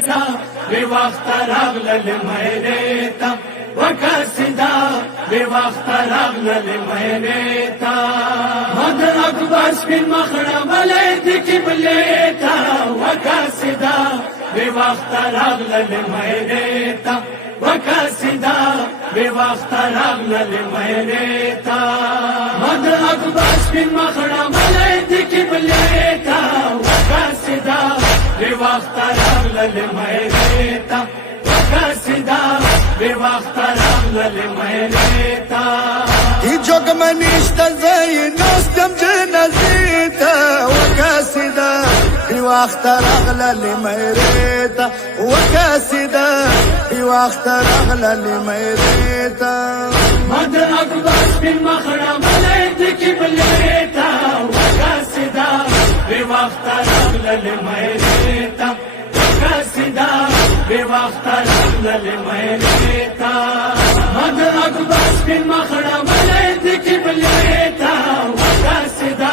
سدا بے وقت راغلل مهریتا وکا سدا بے وقت راغلل مهریتا مدر اکبر سپین مخڑا ملید قبلیتا وکا سدا بے وقت راغلل مهریتا وکا سدا بے وقت راغلل مهریتا مدر اکبر سپین مخڑا ملید قبلیتا وکا سدا بے وقت راغلل مهریتا وکا سدا بے وقت راغلل مهریتا ای جوگ منیشت زی نستم جنازیتا وکا سدا بے وقت راغلل مهریتا وکا سدا بے وقت راغلل مهریتا مدر اکبر سپین مخڑا ملید قبلیتا وکا سدا بے وقت راغلل مهریتا وکا سدا بے وقت راغلل مهریتا مدر اکبر سپین مخڑا ملید قبلیتا وکا سدا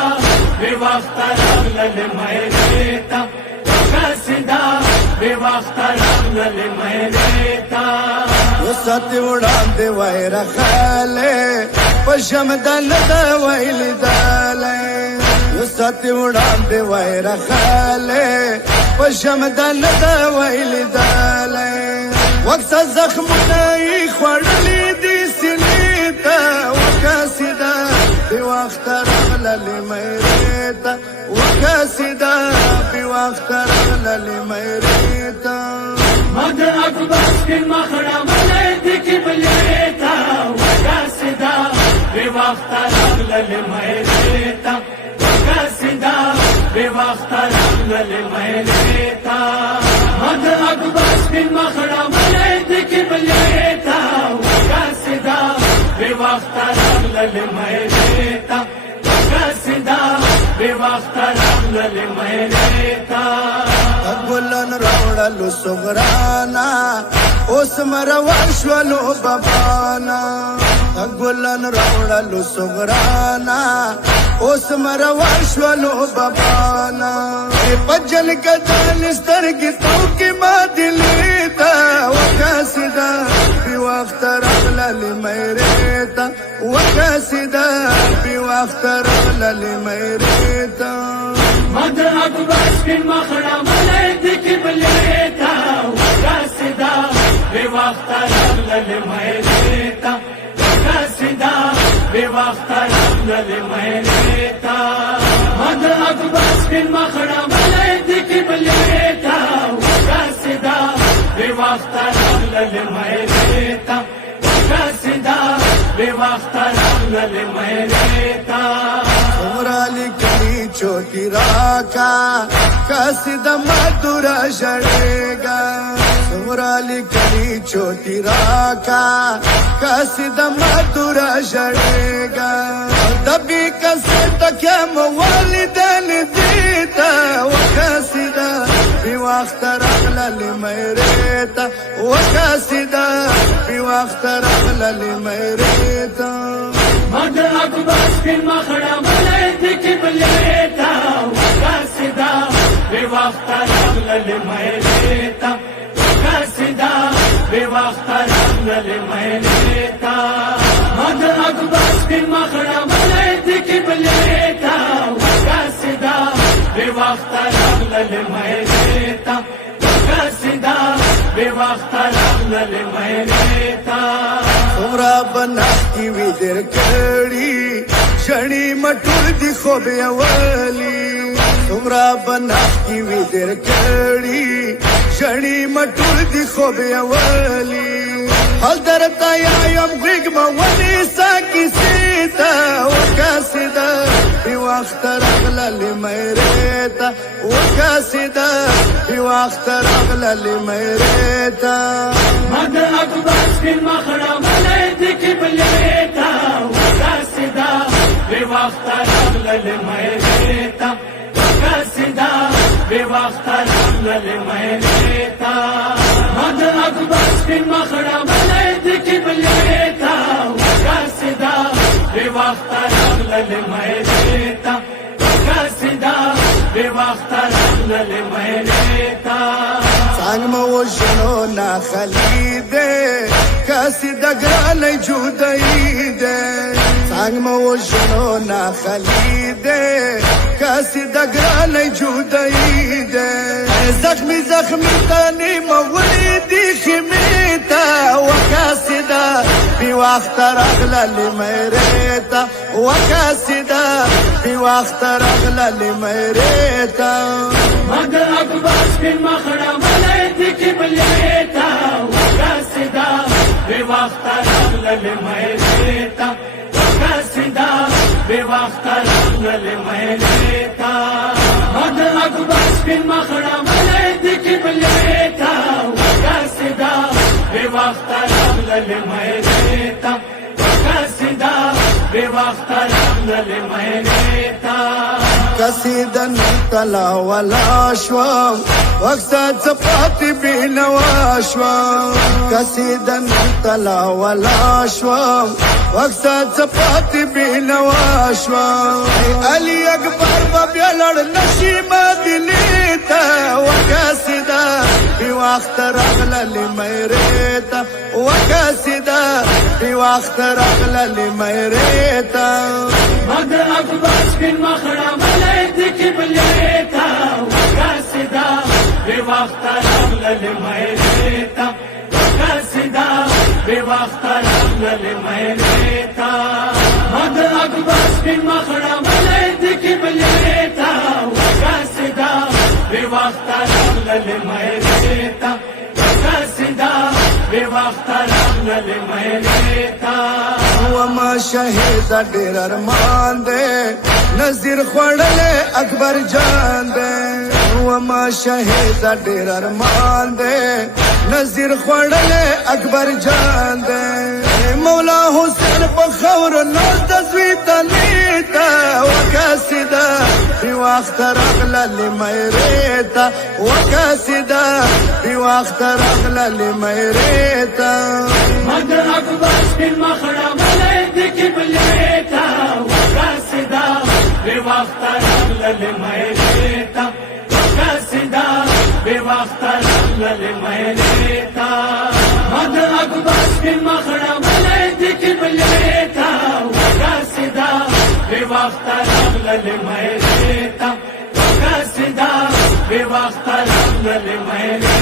بے وقت راغلل مهریتا وکا سدا بے وقت راغلل مهریتا وسط وړاندې وای رخاله پشم دل دا ویل داله وسط وړاندې وای رخاله پشم دل دا ویل داله وقت زخمونه خړلې دي سینې ته وکا سدا بے وقت راغلل مهریتا وکا سدا بے وقت راغلل مهریتا مدر اکبر سپین مخڑا ملید قبلیتا وکا سدا بے وقت راغلل مهریتا وکا سدا بے وقت راغلل مهریتا مدر اکبر سپین مخڑا ملید قبلیتا وکا سدا بے وقت راغلل مهریتا وکا سدا بے وقت راغلل مهریتا ګلن راوړلو صغرانا اوس مروان شولو بابانا ګلن راوړلو صغرانا اوس مروان شولو بابانا پجل کدل سترګې توکي ما دلې تا وکا سدا بے وخت راغلل مهریتا وکا سدا بے وخت راغلل مهریتا مدر اکبر سپین مخڑا ملید قبلیتا وکا سدا بے وقت راغلل مهریتا وکا سدا بے وقت راغلل مهریتا مدر اکبر سپین مخڑا ملید قبلیتا وکا سدا بے وقت راغلل مهریتا وکا سدا بے وقت راغلل مهریتا عمرالی کلی چوٹی راکا کاسد مدورا شڑेगा عمرالی کلی چوٹی راکا کاسد مدورا شڑेगा دبی کسے تکیا موالدن دیتا وکاسدا بے وقت راغلل مهریتا وکاسدا بے وقت راغلل مهریتا مدر اکبر سپین مخڑا ملید قبلیتا وکا سدا بے وقت راغلل مهریتا وکا سدا بے وقت راغلل مهریتا مدر اکبر سپین مخڑا ملید قبلیتا وکا سدا بے وقت راغلل مهریتا وکا سدا بے وقت راغلل مهریتا عمرہ بنا کی وی در کڑی شنی مٹور دی خوب اولی عمرہ بنا کی وی در کڑی شنی مٹور دی خوب اولی حل درتا یم غیگ مولی ساکی سیتا وکا سدا بے وقت راغلل مهریتا وکا سدا بے وقت راغلل مهریتا مدر اکبر سپین مخڑا ملید قبلیتا وکا سدا بے وقت راغلل مهریتا وکا سدا بے وقت راغلل مهریتا مدر اکبر سپین مخڑا ملید قبلیتا وکا سدا بے وقت راغلل مهریتا وکا سدا بے وقت راغلل مهریتا څنګ مو وشنو نا خلیده کسی دګران جودای ده څنګ مو وشنو نا خلیده کسی دګران جودای ده زخمی زخمی تانی مولی دی خمیتا وکاسدا بی وقت رغلل میریتا وکاسدا بی وقت رغلل میریتا مدر اکبر سپین مخڑا ملیتی کی بلیتا وکاسدا بی وقت رغلل میریتا وکاسدا بی وقت رغلل میریتا مدر اکبر سپین مخڑا ملیتی کی بلیتا وکاسدا بی وقت رغلل میریتا وکاسدا بی وقت رغلل میریتا کسیدن تلا ولا شوام وقت زپاتی بینوا شوام کسیدن تلا ولا شوام وقت زپاتی بینوا شوام علی اکبر بیا لړ نشي مدینه وکاسدا بی وقت رغلل میریتا وکاسدا بی وقت رغلل میریتا مدر اکبر سپین مخڑا ملیتی کی بلیتا وکاسدا بی وقت رغلل میریتا وکاسدا بی وقت رغلل میریتا مدر اکبر سپین مخڑا ملیتی کی بلیتا وکاسدا بی وقت رغلل میریتا وکاسدا بی وقت رغلل میریتا وما شهید ډیر ارمان دے نذیر خوړلې اکبر جان دے وما شهید ډیر ارمان دے نذیر خوړلې اکبر جان دے مولا حسین په خور ناز د زوی تلیتا وکاسدا بی وقت رغلل میریتا وکاسدا بی وقت رغلل میریتا مدر اکبر سپین مخڑا ملیتی کی بلیتا وکاسدا بی وقت رغلل میریتا وکاسدا بی وقت رغلل میریتا مدر اکبر سپین مخڑا ملیتی کی بلیتا وکاسدا بی وقت رغلل میریتا وکاسدا بی وقت رغلل میریتا